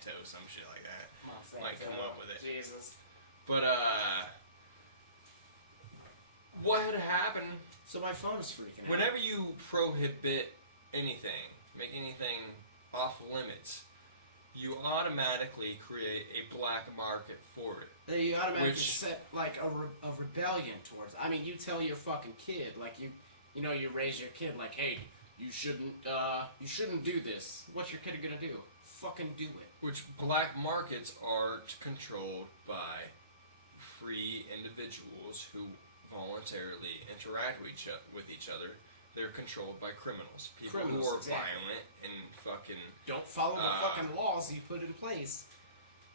Monsanto, some shit like that. Monsanto. Might come up with it. Jesus. But what had happened? So my phone is freaking out. Whenever you prohibit anything, make anything off limits, you automatically create a black market for it. You automatically set like a rebellion towards. I mean, you tell your fucking kid, like you know, you raise your kid like, hey, you shouldn't do this. What's your kid gonna do? Fucking do it. Which black markets are controlled by free individuals who voluntarily interact with each other. They're controlled by criminals. People who are violent and fucking don't follow the fucking laws you put in place.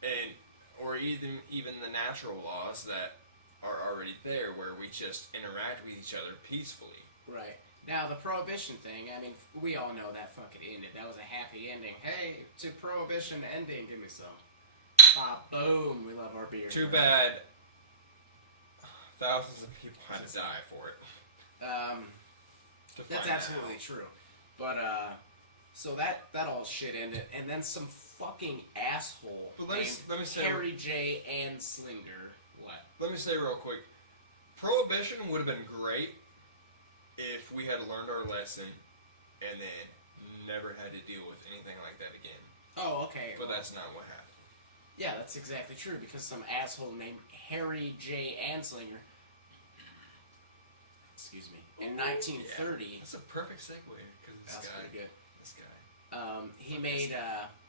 And or even the natural laws that are already there, where we just interact with each other peacefully. Right. Now, the Prohibition thing, I mean, we all know that fucking ended. That was a happy ending. Hey, to Prohibition ending, give me some. Boom, we love our beer. Too bad thousands of people had to die for it. That's absolutely true. But, so that all shit ended, and then some fucking asshole let me say, Harry J. Anslinger. What? Let me say real quick, Prohibition would have been great if we had learned our lesson and then never had to deal with anything like that again. Oh, okay. But that's not what happened. Yeah, that's exactly true, because some asshole named Harry J. Anslinger, excuse me, in 1930... Yeah. That's a perfect segue, because that's pretty good. This guy. He made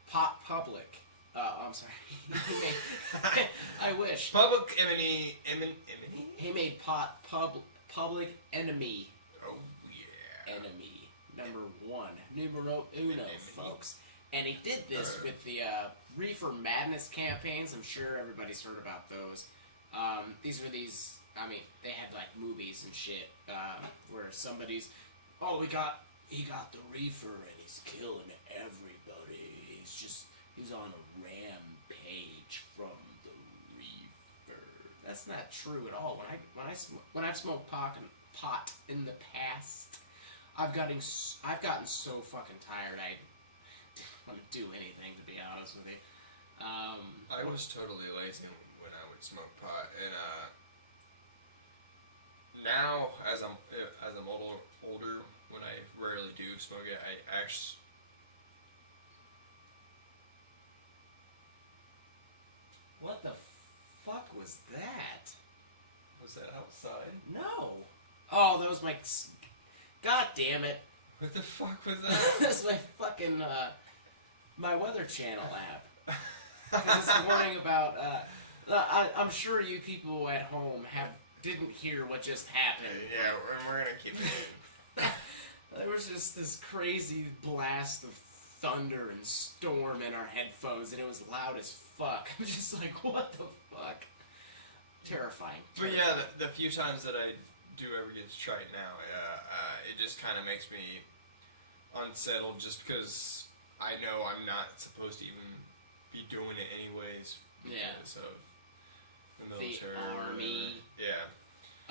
Pot Public. I'm sorry. He made... I wish. Public Enemy... He made Public Enemy. Oh, yeah. Enemy. Number 1. Numero uno, folks. And he did this with the Reefer Madness campaigns. I'm sure everybody's heard about those. These were these... I mean, they had, like, movies and shit where somebody's... Oh, he got the reefer and he's killing everybody. He's on a rampage from the reefer. That's not true at all. When I've smoked pot in the past, I've gotten so fucking tired. I didn't want to do anything, to be honest with you. I was totally lazy when I would smoke pot, and now as I'm older, when I rarely do smoke it, I actually. What the fuck was that? Was that outside? No. Oh, that was my... God damn it. What the fuck was that? That's my fucking, my Weather Channel app. Because it's warning about, I'm sure you people at home didn't hear what just happened. Yeah, we're gonna keep it. There was just this crazy blast of thunder and storm in our headphones, and it was loud as fuck. I'm just like, what the fuck? Terrifying. But yeah, the few times that I do ever get to try it now, it just kind of makes me unsettled, just because I know I'm not supposed to even be doing it anyways. Because of the military. The army. Yeah.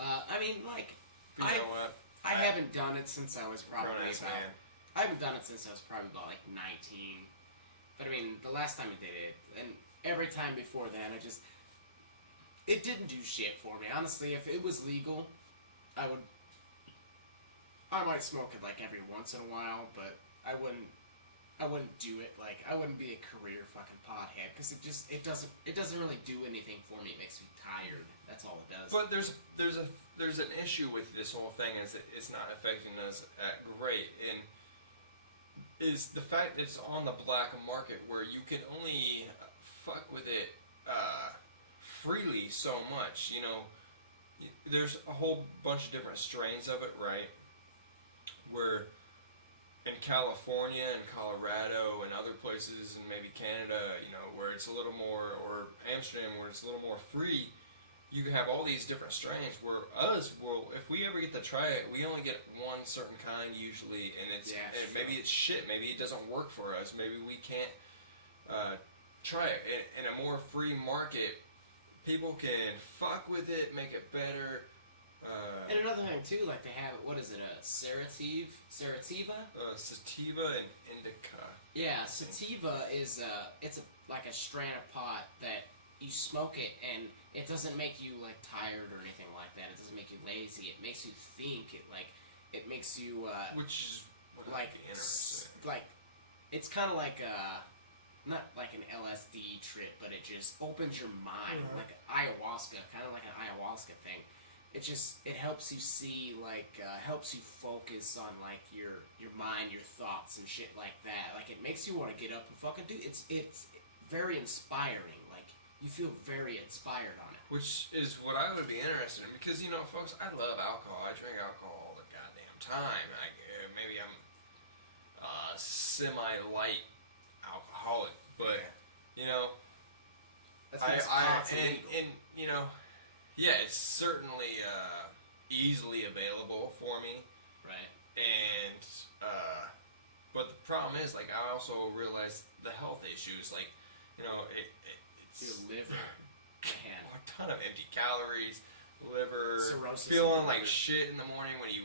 I mean, like, you know what? I haven't done it since I was probably man. I haven't done it since I was probably about, like, 19. But, I mean, the last time I did it, and every time before then, it didn't do shit for me. Honestly, if it was legal, I might smoke it, like, every once in a while, but I wouldn't do it, like, I wouldn't be a career fucking pothead, because it doesn't really do anything for me. It makes me tired. That's all it does. But there's an issue with this whole thing, is that it's not affecting us at great, and is the fact that it's on the black market, where you can only fuck with it freely so much. You know, there's a whole bunch of different strains of it, right? Where in California and Colorado and other places, and maybe Canada, you know, where it's a little more, or Amsterdam, where it's a little more free, you can have all these different strains. Where if we ever get to try it, we only get one certain kind usually, and maybe it's shit. Maybe it doesn't work for us. Maybe we can't try it. In a more free market, people can fuck with it, make it better, And another thing too, like they have, what is it, a sativa? Sativa and indica. Yeah, sativa is it's like a strain of pot that you smoke it and it doesn't make you like tired or anything like that. It doesn't make you lazy. It makes you think. It makes you which is like interesting. like it's kind of like not like an LSD trip, but it just opens your mind, like ayahuasca, kind of like an ayahuasca thing. It helps you see, like helps you focus on like your mind, your thoughts and shit like that. Like it makes you want to get up and fucking do. It's very inspiring. Like you feel very inspired on it. Which is what I would be interested in because folks, I love alcohol. I drink alcohol all the goddamn time. Maybe I'm semi-light alcoholic, but That's illegal. yeah, it's certainly easily available for me. Right. And but the problem is, like, I also realize the health issues. Like, it's Your liver can. a ton of empty calories, liver, Cirrhosis feeling of the like liver. shit in the morning when you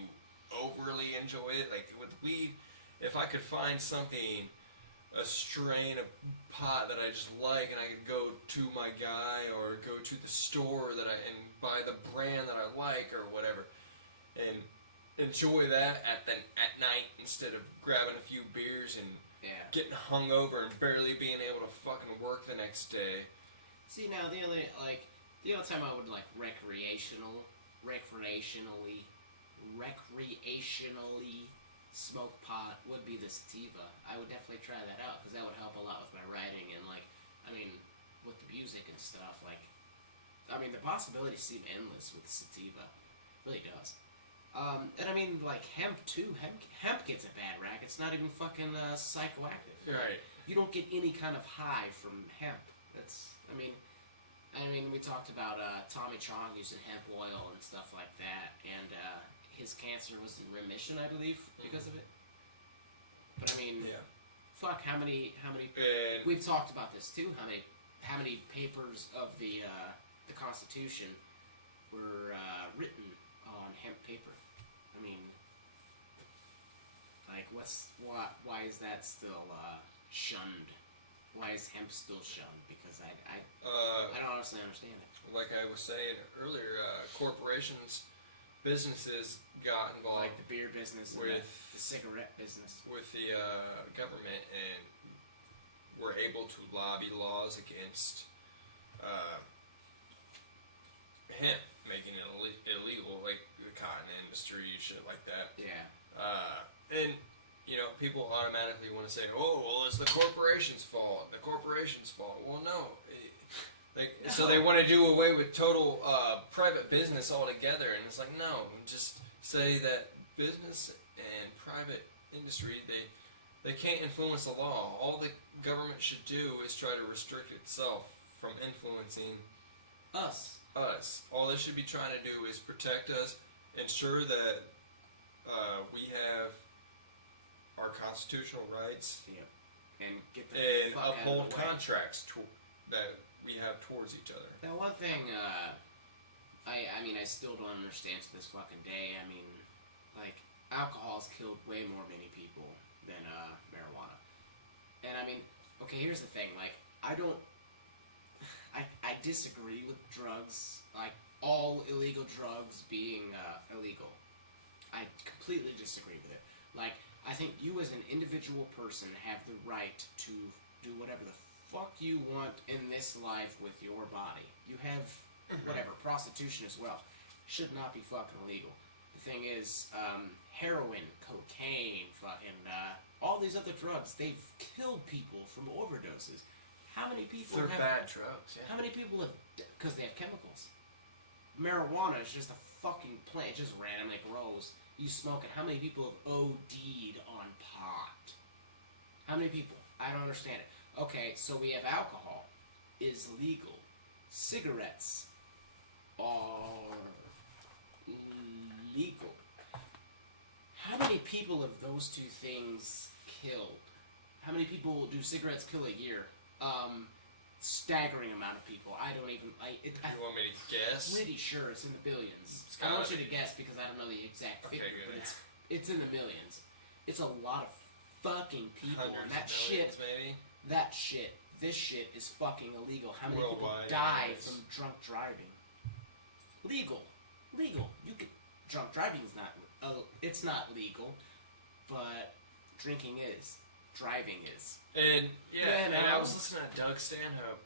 overly enjoy it. Like with weed, if I could find something, a strain of pot that I just like, and I could go to my guy or go to the store and buy the brand that I like or whatever, and enjoy that at night instead of grabbing a few beers and getting hungover and barely being able to fucking work the next day. See, now the only time I would like recreationally smoke pot would be the sativa. I would definitely try that out because that would help a lot with my writing and with the music and stuff. The possibilities seem endless with sativa. It really does. And like hemp too. Hemp gets a bad rap. It's not even fucking psychoactive. Right. You don't get any kind of high from hemp. We talked about Tommy Chong using hemp oil and stuff like that, and his cancer was in remission, I believe, because of it. But fuck, how many? We've talked about this too. How many papers of the Constitution were written on hemp paper? Why is that still shunned? Why is hemp still shunned? Because I don't honestly understand it. Like I was saying earlier, corporations, businesses got involved, Like the beer business and with the cigarette business. with the government, and were able to lobby laws against hemp, making it illegal, like the cotton industry, shit like that. Yeah. And people automatically want to say, "Oh, well, it's the corporation's fault. The corporation's fault." Well, no. So they want to do away with total private business altogether, and it's like, no, just say that business and private industry, they can't influence the law. All the government should do is try to restrict itself from influencing Us. All they should be trying to do is protect us, ensure that we have our constitutional rights, And get the and fuck out of uphold the way. contracts that we have towards each other. Now, one thing, I still don't understand to this fucking day. Alcohol's killed way more many people than marijuana. And okay, here's the thing. I disagree with drugs, like all illegal drugs being illegal. I completely disagree with it. I think you as an individual person have the right to do whatever the fuck you want in this life with your body. You have whatever, prostitution as well. Should not be fucking illegal. The thing is, heroin, cocaine, fucking, all these other drugs, they've killed people from overdoses. How many people They're bad drugs, yeah. How many people have, because they have chemicals. Marijuana is just a fucking plant. It just randomly grows. You smoke it. How many people have OD'd on pot? How many people? I don't understand it. Okay, so we have alcohol is legal. Cigarettes are legal. How many people have those two things killed? How many people do cigarettes kill a year? staggering amount of people. I don't even. You want me to guess? Pretty sure it's in the billions. It's I don't gotta want you be. to guess because I don't know the exact Okay, figure, good. but it's in the millions. It's a lot of fucking people, Hundreds and that of millions, shit, maybe. this shit is fucking illegal. How many Worldwide, people die anyways. from drunk driving? Legal. You could. Drunk driving is not. It's not legal, but drinking is. Driving is. And yeah, Yeah, and no. I was listening to Doug Stanhope.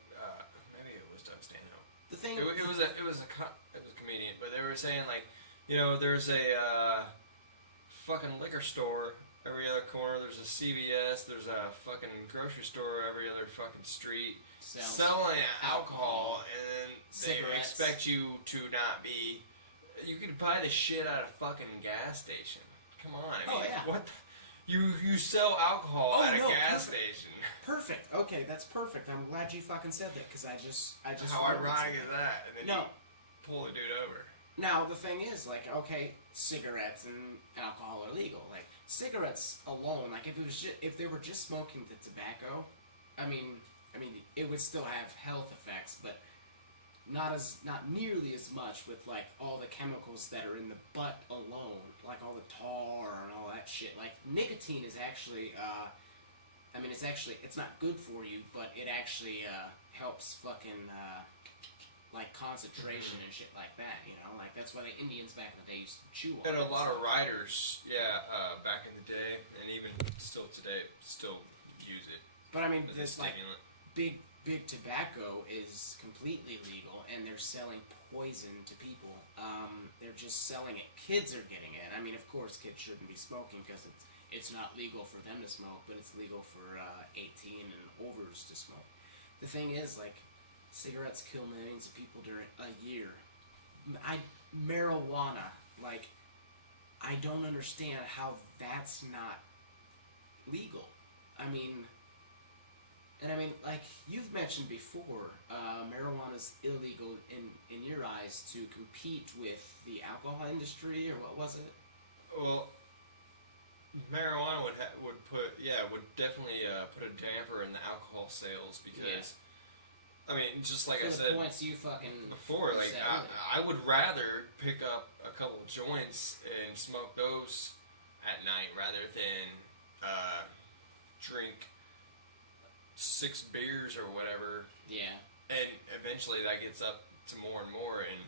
Maybe it was Doug Stanhope. The thing. It was a comedian, but they were saying like, there's a fucking liquor store every other corner. There's a CVS. There's a fucking grocery store every other fucking street selling alcohol, and then they Cigarettes. expect you to not be. You could buy the shit out of fucking gas station. Come on, I mean, Oh, yeah. what? You sell alcohol Oh, at a no, gas perfect. station. Perfect. Okay, that's perfect. I'm glad you fucking said that because I just. How remembered ironic something. is that? And then No. you pull the dude over. Now the thing is, like, okay, cigarettes and alcohol are legal. Like cigarettes alone, like if they were just smoking the tobacco, I mean, it would still have health effects, but not nearly as much with like all the chemicals that are in the butt alone, like all the tar and all that shit. Like nicotine is actually, it's not good for you, but it actually helps fucking like concentration and shit like that. Like that's why the Indians back in the day used to chew on And it. a lot of riders, back in the day, and even still today, still use it But I mean, as a this like stimulant. big tobacco is completely legal, and they're selling poison to people. They're just selling it. Kids are getting it. I mean, of course, kids shouldn't be smoking because it's not legal for them to smoke, but it's legal for 18 and overs to smoke. The thing is, like, cigarettes kill millions of people during a year. Marijuana, like, I don't understand how that's not legal. Like you've mentioned before, marijuana is illegal in your eyes to compete with the alcohol industry, or what was it? Well, marijuana would definitely put a damper in the alcohol sales because, I mean, just like For I the said points you fucking before, like said I would rather pick up a couple of joints and smoke those at night rather than drink 6 beers or whatever. Yeah. And eventually that gets up to more and more, and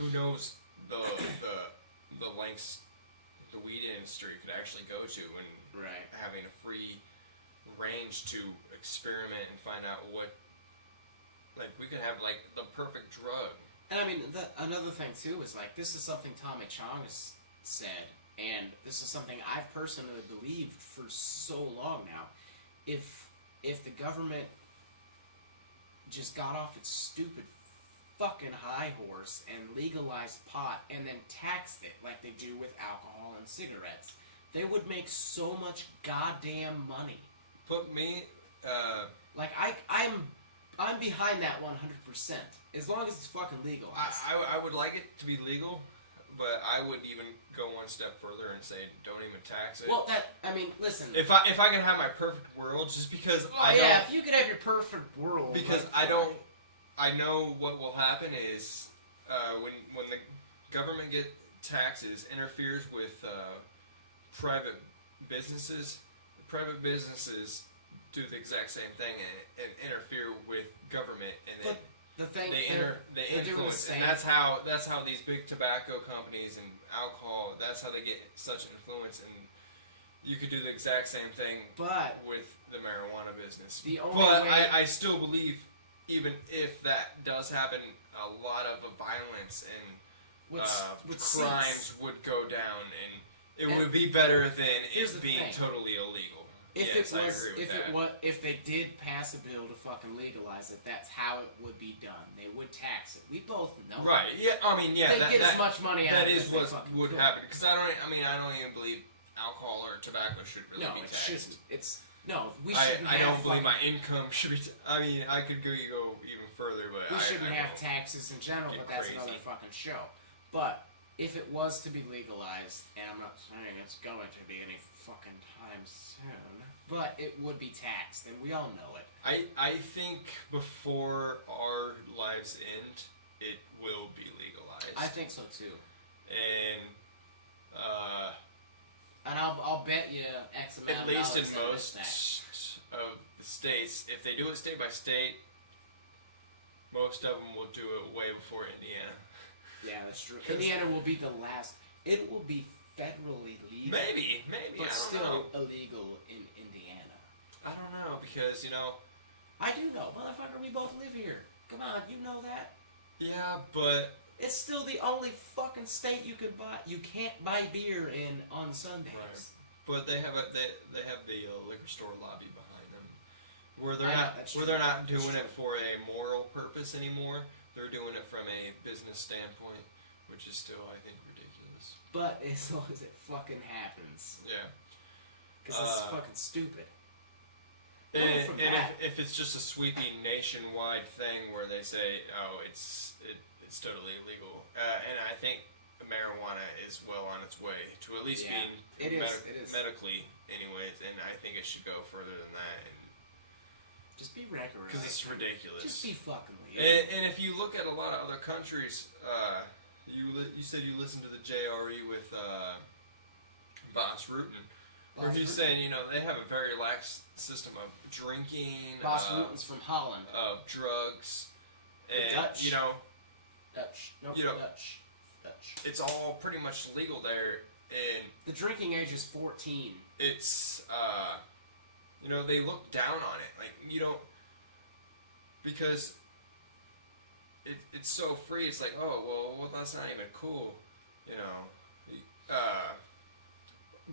who knows the lengths the weed industry could actually go to, and Right. having a free range to experiment and find out what, like, we could have like the perfect drug. And I mean, another thing too is like this is something Tommy Chong has said, and this is something I've personally believed for so long now. If the government just got off its stupid fucking high horse and legalized pot and then taxed it like they do with alcohol and cigarettes, they would make so much goddamn money. Put me, Like I'm behind that 100%. As long as it's fucking legal. I would like it to be legal, but I would even go one step further and say don't even tax it. Well, listen. If I could have my perfect world, just because if you could have your perfect world. because like, I know what will happen is when the government get taxes interferes with private businesses. Private businesses do the exact same thing and interfere with government, and then the thing they they're doing the influence, same. and that's how these big tobacco companies and alcohol. That's how they get such influence, and you could do the exact same thing, But with the marijuana business. The only but way- I still believe, even if that does happen, a lot of violence and with crimes would go down, and it And would be better than here's it the being thing. totally illegal. If Yes, it I was, agree with that. if they did pass a bill to fucking legalize it, that's how it would be done. They would tax it. We both know. Right? Yeah. I mean, yeah. They get that, as much money out that of it is as they what fucking would could. happen. Because I don't even believe alcohol or tobacco should really No, be it taxed. shouldn't. We I shouldn't. don't believe my income should be. I mean, I could go even further, but We shouldn't I have won't. taxes in general, Get but that's crazy. another fucking show. But if it was to be legalized, and I'm not saying it's going to be any fucking time soon, but it would be taxed, and we all know it. I think before our lives end, it will be legalized. I think so too. And I'll bet you X amount at least in of dollars most of the states, if they do it state by state, most of them will do it way before Indiana. Yeah, that's true. Indiana will be the last. It will be federally legal. Maybe, but I don't still know. illegal in Indiana. I don't know because I do know, motherfucker. We both live here. Come on, you know that. Yeah, but It's still the only fucking state you could buy. You can't buy beer in on Sundays. Right. But they have they have the liquor store lobby behind them, where they're not doing it for a moral purpose anymore. They're doing it from a business standpoint, which is still, I think, ridiculous. But as long as it fucking happens. Yeah. Because it's fucking stupid. And if it's just a sweeping nationwide thing where they say, oh, it's totally illegal, and I think marijuana is well on its way to at least being it is medically, anyways, and I think it should go further than that. And just be reckless. because it's ridiculous. Just be fucking weird. And if you look at a lot of other countries, you said you listened to the JRE with Bas Rutten. Where he's saying, they have a very lax system of drinking. Bas Rutten's from Holland. Of drugs. And, Dutch. Dutch. Dutch. It's all pretty much legal there. And the drinking age is 14. It's, they look down on it. Like, you don't, because it's so free. It's like, oh, well, that's not even cool.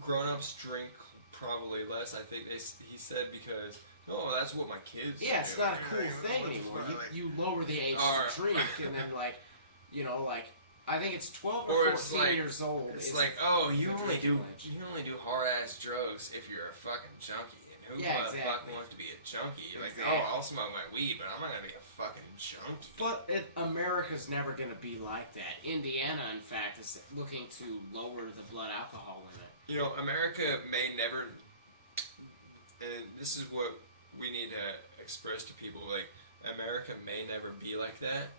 Grown-ups drink probably less, I think he said, because that's what my kids do. It's not a cool thing anymore. You lower the age to drink, and then I think it's 12 or 14 years old. It's like, you only do hard ass drugs if you're a fucking junkie. And who the fuck wants to be a junkie? You're like, I'll smoke my weed, but I'm not gonna be a fucking junkie. But America's never gonna be like that. Indiana, in fact, is looking to lower the blood alcohol limit. America may never, and this is what we need to express to people, like, America may never be like that.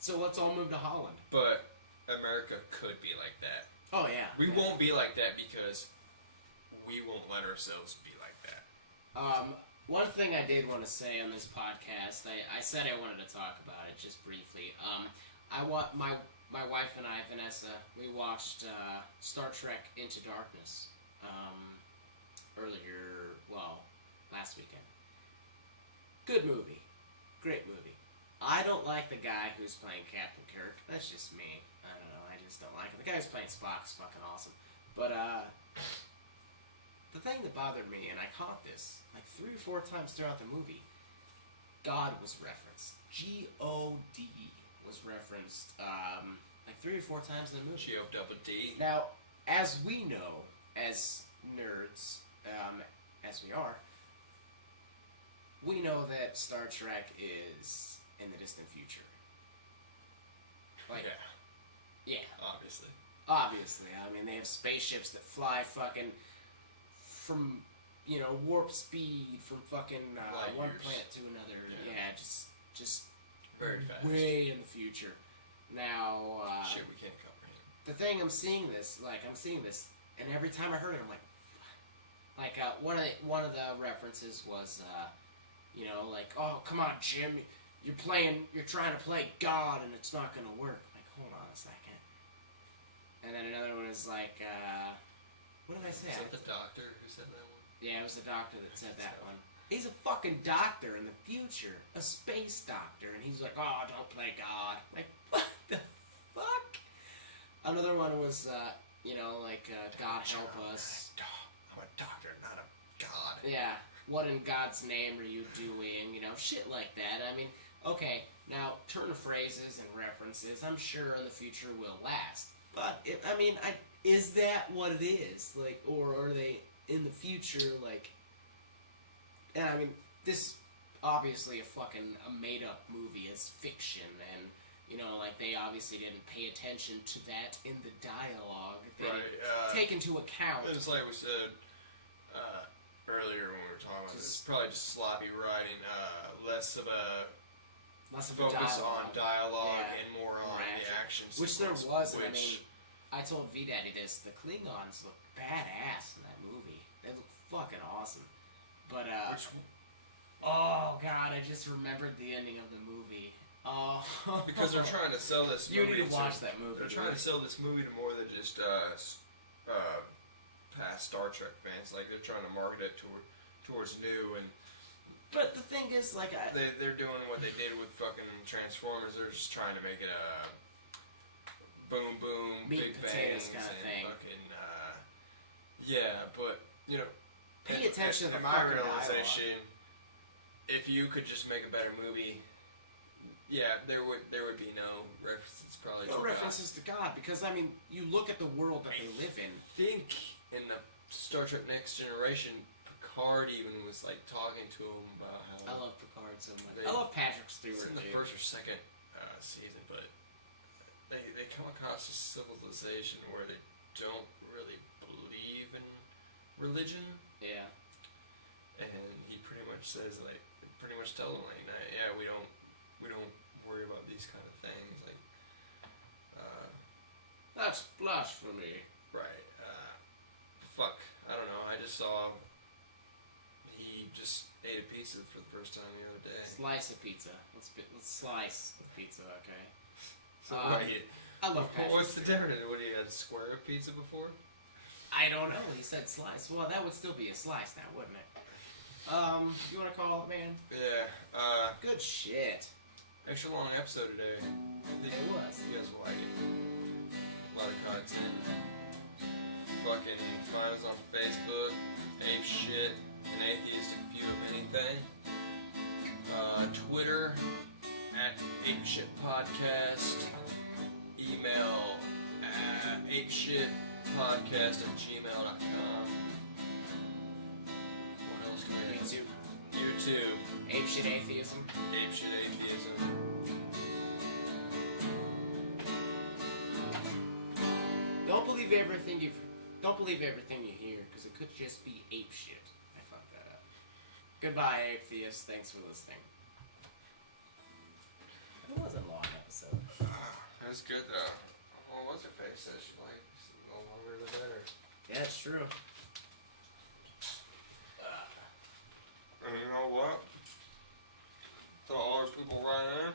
So let's all move to Holland. But America could be like that. Oh, yeah. We won't be like that because we won't let ourselves be like that. One thing I did want to say on this podcast, I said I wanted to talk about it just briefly. My wife and I, Vanessa, we watched Star Trek Into Darkness last weekend. Good movie. Great movie. I don't like the guy who's playing Captain Kirk. That's just me. I don't know. I just don't like him. The guy who's playing Spock is fucking awesome. But the thing that bothered me, and I caught this like 3 or 4 times throughout the movie, God was referenced. G-O-D was referenced like 3 or 4 times in the movie. G-O-double-D. Now, as we know, as nerds, as we are, we know that Star Trek is in the distant future. Like, yeah. Obviously. I mean, they have spaceships that fly fucking from, warp speed from fucking one planet to another. Yeah, just very fast. Way in the future. Now, shit we can't comprehend. The thing I'm seeing this, and every time I heard it, I'm like, one of the references was, oh, come on, Jim, you're trying to play God, and it's not gonna work. I'm like, hold on a second. And then another one is like, what did I say? Is that the doctor who said that one? Yeah, it was the doctor that said that one. He's a fucking doctor in the future, a space doctor, and he's like, oh, don't play God. Like, what the fuck? Another one was, God help us. I'm a doctor, not a god. Yeah, what in God's name are you doing? Shit like that. I mean, okay, now, turn of phrases and references, I'm sure in the future will last. But, is that what it is? Like, or are they in the future, like... And I mean, this obviously a made-up movie. It's fiction, and You know, like they obviously didn't pay attention to that in the dialogue. They Right. didn't take into account. It's like we said earlier when we were talking about this. Probably just sloppy writing. Less of a focus on dialogue and more on the action sequence. Which there was. I mean, I told V Daddy this. The Klingons look badass in that movie. They look fucking awesome. But which one? Oh god, I just remembered the ending of the movie. Oh, because they're trying to sell this movie. You need to watch that movie. They're trying to sell this movie to more than just past Star Trek fans. Like they're trying to market it towards new and. But the thing is, like, they're doing what they did with fucking Transformers. They're just trying to make it a boom boom, meat big potatoes bangs kind of and thing. fucking yeah. But you know, pay attention to the my fucking realization. If you could just make a better movie, yeah, there would be no references probably. No references to God, because I mean, you look at the world that they live in. I think in the Star Trek Next Generation, Picard even was like talking to him about how. I love Picard so much. I love Patrick Stewart. It's in the first or second season, but they come across a civilization where they don't really believe in religion. Yeah. And he pretty much says like. Pretty much tell them like, nah, yeah, we don't worry about these kind of things. Like, that's blasphemy. Right. Fuck. I don't know. I just saw he just ate a pizza for the first time the other day. Slice of pizza. Let's slice of pizza, okay? So right. I love Patrick. What's the difference? What, he had a square of pizza before? I don't know. He said slice. Well, that would still be a slice now, wouldn't it? You want to call it, man? Yeah. Good shit. Extra long episode today. It was. You guys will like it. A lot of content. Fucking find us on Facebook. Ape Shit. An Atheist if you have anything. Twitter. At Ape Shit Podcast. Email. apeshitpodcast@gmail.com. YouTube. Ape Shit Atheism. Ape Shit Atheism. Don't believe everything you hear, because it could just be ape shit. I fucked that up. Goodbye, Atheists. Thanks for listening. It was a long episode. It was good though. What was her face said she liked? The longer the better. Yeah, it's true. And you know what? To all our people right here.